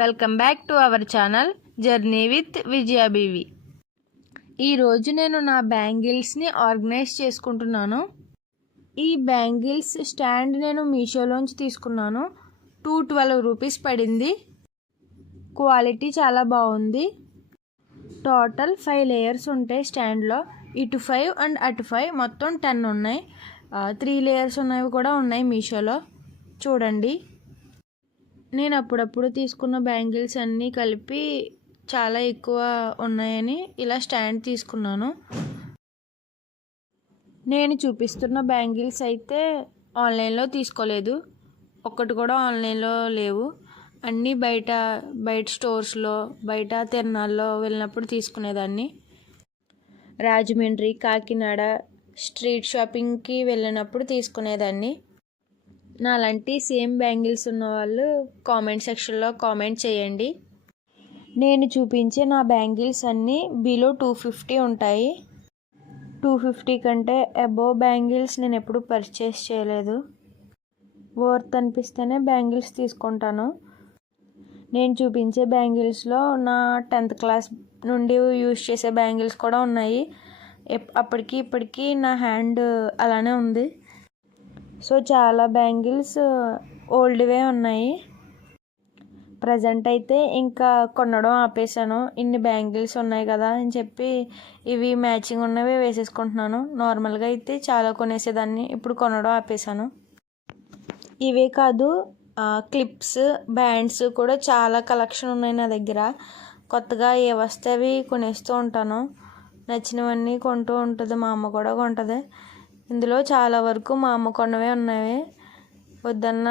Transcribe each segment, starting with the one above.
Welcome back to our channel journey with Vijaya BV. ఈరోజు నేను నా బ్యాంగిల్స్ని ఆర్గనైజ్ చేసుకుంటున్నాను. ఈ బ్యాంగిల్స్ స్టాండ్ నేను మీషోలోంచి తీసుకున్నాను. 212 రూపీస్ పడింది. క్వాలిటీ చాలా బాగుంది. టోటల్ 5 లేయర్స్ ఉంటాయి స్టాండ్లో. ఇటు 5 అండ్ అటు 5 మొత్తం 10 ఉన్నాయి. 3 లేయర్స్ ఉన్నవి కూడా ఉన్నాయి మీషోలో. చూడండి, నేను అప్పుడప్పుడు తీసుకున్న బ్యాంగిల్స్ అన్నీ కలిపి చాలా ఎక్కువ ఉన్నాయని ఇలా స్టాండ్ తీసుకున్నాను. నేను చూపిస్తున్న బ్యాంగిల్స్ అయితే ఆన్లైన్లో తీసుకోలేదు. ఒక్కటి కూడా ఆన్లైన్లో లేవు. అన్నీ బయట స్టోర్స్లో, బయట తిరణాల్లో వెళ్ళినప్పుడు తీసుకునేదాన్ని. రాజమండ్రి, కాకినాడ స్ట్రీట్ షాపింగ్కి వెళ్ళినప్పుడు తీసుకునేదాన్ని. నాలాంటి సేమ్ బ్యాంగిల్స్ ఉన్న వాళ్ళు కామెంట్ సెక్షన్లో కామెంట్ చేయండి. నేను చూపించే నా బ్యాంగిల్స్ అన్నీ బిలో 250 ఉంటాయి. 250 కంటే అబోవ్ బ్యాంగిల్స్ నేను ఎప్పుడు పర్చేస్ చేయలేదు. వర్త్ అనిపిస్తేనే బ్యాంగిల్స్ తీసుకుంటాను. నేను చూపించే బ్యాంగిల్స్లో నా 10th క్లాస్ నుండి యూజ్ చేసే బ్యాంగిల్స్ కూడా ఉన్నాయి. అప్పటికి ఇప్పటికీ నా హ్యాండ్ అలానే ఉంది. సో చాలా బ్యాంగిల్స్ ఓల్డ్వే ఉన్నాయి. ప్రజెంట్ అయితే ఇంకా కొనడం ఆపేసాను. ఇన్ని బ్యాంగిల్స్ ఉన్నాయి కదా అని చెప్పి ఇవి మ్యాచింగ్ ఉన్నవే వేసేసుకుంటున్నాను. నార్మల్గా అయితే చాలా కొనేసేదాన్ని, ఇప్పుడు కొనడం ఆపేసాను. ఇవే కాదు, క్లిప్స్, బ్యాండ్స్ కూడా చాలా కలెక్షన్ ఉన్నాయి నా దగ్గర. కొత్తగా ఏ వస్తే అవి కొనేస్తూ ఉంటాను. నచ్చినవన్నీ కొంటూ ఉంటుంది. మా అమ్మ కూడా కొంటుంది. ఇందులో చాలా వరకు మా అమ్మ కొన్నవే ఉన్నాయి. వద్దన్న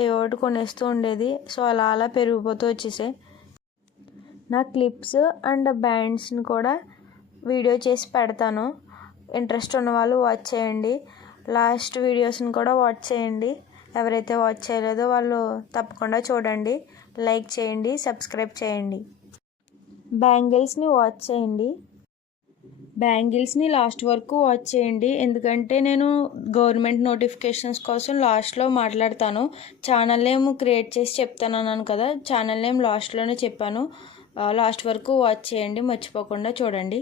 ఏ ఒకటి కొనేస్తూ ఉండేది. సో అలా పెరిగిపోతూ వచ్చేసాయి. నా క్లిప్స్ అండ్ బ్యాండ్స్ని కూడా వీడియో చేసి పెడతాను. ఇంట్రెస్ట్ ఉన్న వాళ్ళు వాచ్ చేయండి. లాస్ట్ వీడియోస్ని కూడా వాచ్ చేయండి. ఎవరైతే వాచ్ చేయలేదో వాళ్ళు తప్పకుండా చూడండి, లైక్ చేయండి, సబ్స్క్రైబ్ చేయండి. బ్యాంగిల్స్ని వాచ్ చేయండి. బ్యాంగిల్స్ని లాస్ట్ వరకు వాచ్ చేయండి, ఎందుకంటే నేను గవర్నమెంట్ నోటిఫికేషన్స్ కోసం లాస్ట్లో మాట్లాడతాను. ఛానల్ నేమ్ క్రియేట్ చేసి చెప్తాను అన్నాను కదా, ఛానల్ నేమ్ లాస్ట్లోనే చెప్పాను. లాస్ట్ వరకు వాచ్ చేయండి, మర్చిపోకుండా చూడండి.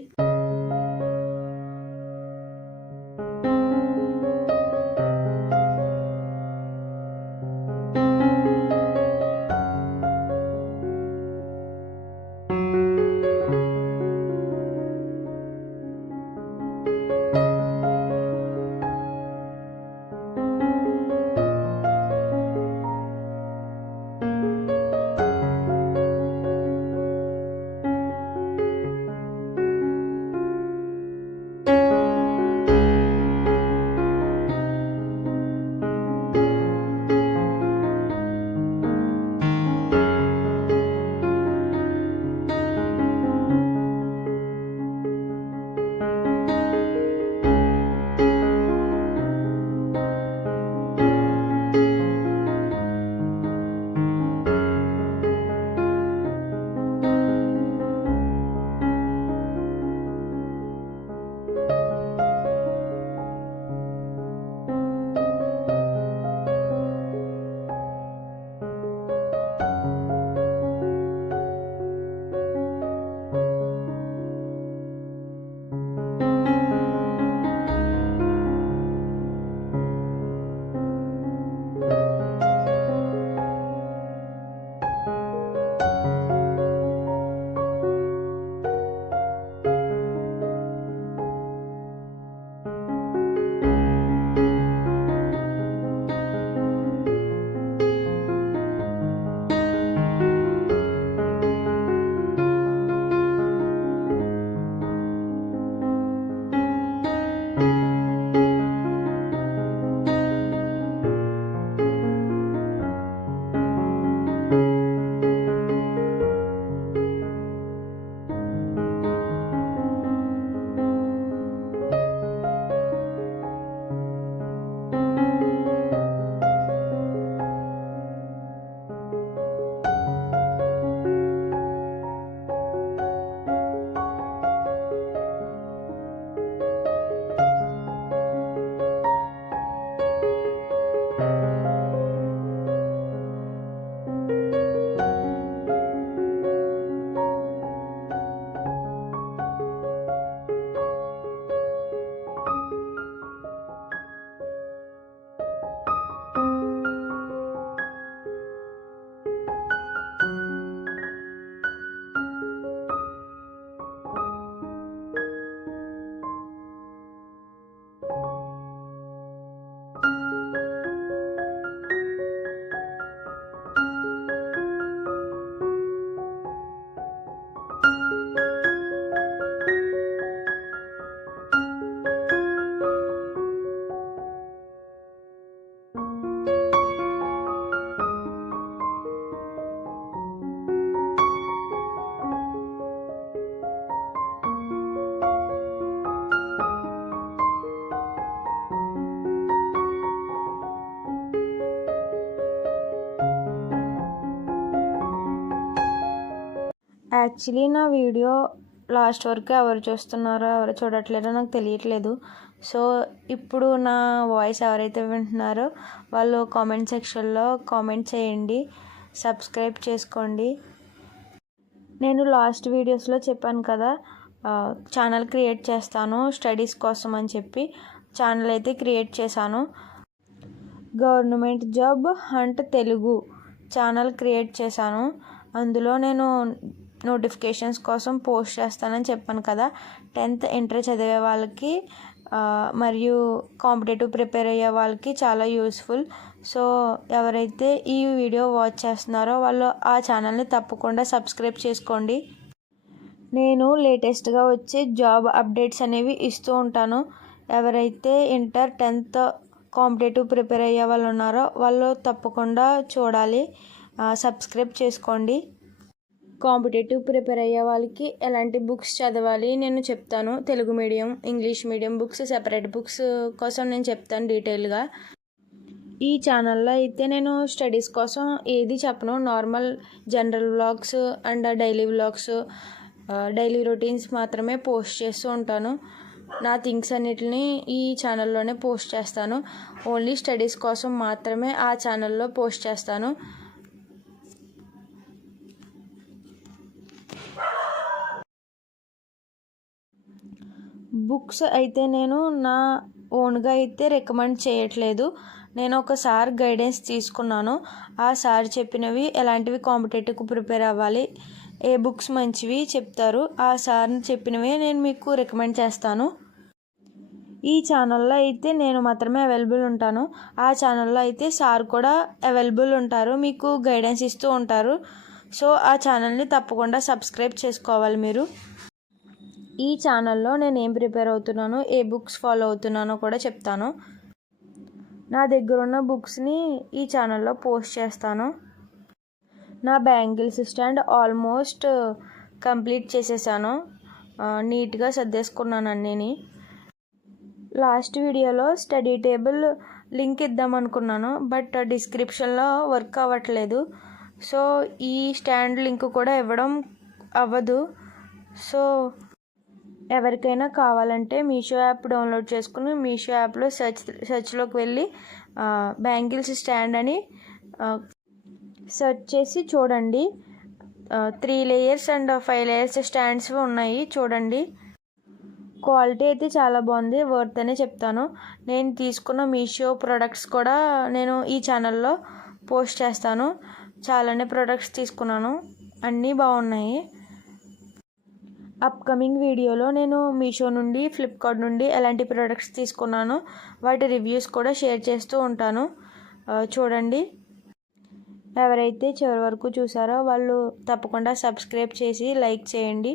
యాక్చువల్లీ నా వీడియో లాస్ట్ వరకు ఎవరు చూస్తున్నారో ఎవరు చూడట్లేదో నాకు తెలియట్లేదు. సో ఇప్పుడు నా వాయిస్ ఎవరైతే వింటున్నారో వాళ్ళు కామెంట్ సెక్షన్లో కామెంట్ చేయండి, సబ్స్క్రైబ్ చేసుకోండి. నేను లాస్ట్ వీడియోస్లో చెప్పాను కదా, ఛానల్ క్రియేట్ చేస్తాను స్టడీస్ కోసం అని చెప్పి ఛానల్ అయితే క్రియేట్ చేశాను. Government job hunt Telugu channel create చేశాను. అందులో నేను నోటిఫికేషన్స్ కోసం పోస్ట్ చేస్తానని చెప్పాను కదా. 10th ఇంటర్ చదివే వాళ్ళకి మరియు కాంపిటేటివ్ ప్రిపేర్ అయ్యే వాళ్ళకి చాలా యూస్ఫుల్. సో ఎవరైతే ఈ వీడియో వాచ్ చేస్తున్నారో వాళ్ళు ఆ ఛానల్ని తప్పకుండా సబ్స్క్రైబ్ చేసుకోండి. నేను లేటెస్ట్గా వచ్చే జాబ్ అప్డేట్స్ అనేవి ఇస్తూ ఉంటాను. ఎవరైతే ఇంటర్ 10th కాంపిటేటివ్ ప్రిపేర్ అయ్యే వాళ్ళు ఉన్నారో వాళ్ళు తప్పకుండా చూడాలి, సబ్స్క్రైబ్ చేసుకోండి. కాంపిటేటివ్ ప్రిపేర్ అయ్యే వాళ్ళకి ఎలాంటి బుక్స్ చదవాలి నేను చెప్తాను. Telugu medium, English medium books, separate books కోసం నేను చెప్తాను డీటెయిల్గా. ఈ ఛానల్లో అయితే నేను స్టడీస్ కోసం ఏది చెప్పను. Normal general vlogs and daily vlogs, daily routines మాత్రమే పోస్ట్ చేస్తూ ఉంటాను. నా థింగ్స్ అన్నిటిని ఈ ఛానల్లోనే పోస్ట్ చేస్తాను. ఓన్లీ స్టడీస్ కోసం మాత్రమే ఆ ఛానల్లో పోస్ట్ చేస్తాను. బుక్స్ అయితే నేను నా ఓన్గా అయితే రికమెండ్ చేయట్లేదు. నేను ఒకసారి గైడెన్స్ తీసుకున్నాను. ఆ సార్ చెప్పినవి ఎలాంటివి కాంపిటేటివ్కి ప్రిపేర్ అవ్వాలి, ఏ బుక్స్ మంచివి చెప్తారు, ఆ సార్ చెప్పినవే నేను మీకు రికమెండ్ చేస్తాను. ఈ ఛానల్లో అయితే నేను మాత్రమే అవైలబుల్ ఉంటాను. ఆ ఛానల్లో అయితే సార్ కూడా అవైలబుల్ ఉంటారు, మీకు గైడెన్స్ ఇస్తూ ఉంటారు. సో ఆ ఛానల్ని తప్పకుండా సబ్స్క్రైబ్ చేసుకోవాలి మీరు. ఈ ఛానల్లో నేను ఏం ప్రిపేర్ అవుతున్నానో, ఏ బుక్స్ ఫాలో అవుతున్నానో కూడా చెప్తాను. నా దగ్గర ఉన్న బుక్స్ని ఈ ఛానల్లో పోస్ట్ చేస్తాను. నా బ్యాంగిల్స్ స్టాండ్ ఆల్మోస్ట్ కంప్లీట్ చేసేసాను. నీట్గా సర్దేసుకున్నాను అన్నీని. లాస్ట్ వీడియోలో స్టడీ టేబుల్ లింక్ ఇద్దాం అనుకున్నాను, బట్ డిస్క్రిప్షన్లో వర్క్ అవ్వట్లేదు. సో ఈ స్టాండ్ లింక్ కూడా ఇవ్వడం అవ్వదు. సో ఎవరికైనా కావాలంటే మీషో యాప్ డౌన్లోడ్ చేసుకుని మీషో యాప్లో సెర్చ్లోకి వెళ్ళి బ్యాంగిల్స్ స్టాండ్ అని సెర్చ్ చేసి చూడండి. 3 లేయర్స్ అండ్ 5 లేయర్స్ స్టాండ్స్ ఉన్నాయి, చూడండి. క్వాలిటీ అయితే చాలా బాగుంది, వర్త్ అనే చెప్తాను. నేను తీసుకున్న మీషో ప్రొడక్ట్స్ కూడా నేను ఈ ఛానల్లో పోస్ట్ చేస్తాను. చాలానే ప్రొడక్ట్స్ తీసుకున్నాను, అన్నీ బాగున్నాయి. అప్కమింగ్ వీడియోలో నేను మీషో నుండి, ఫ్లిప్కార్ట్ నుండి ఎలాంటి ప్రొడక్ట్స్ తీసుకున్నానో వాటి రివ్యూస్ కూడా షేర్ చేస్తూ ఉంటాను, చూడండి. ఎవరైతే చివరి వరకు చూసారో వాళ్ళు తప్పకుండా సబ్స్క్రైబ్ చేసి లైక్ చేయండి.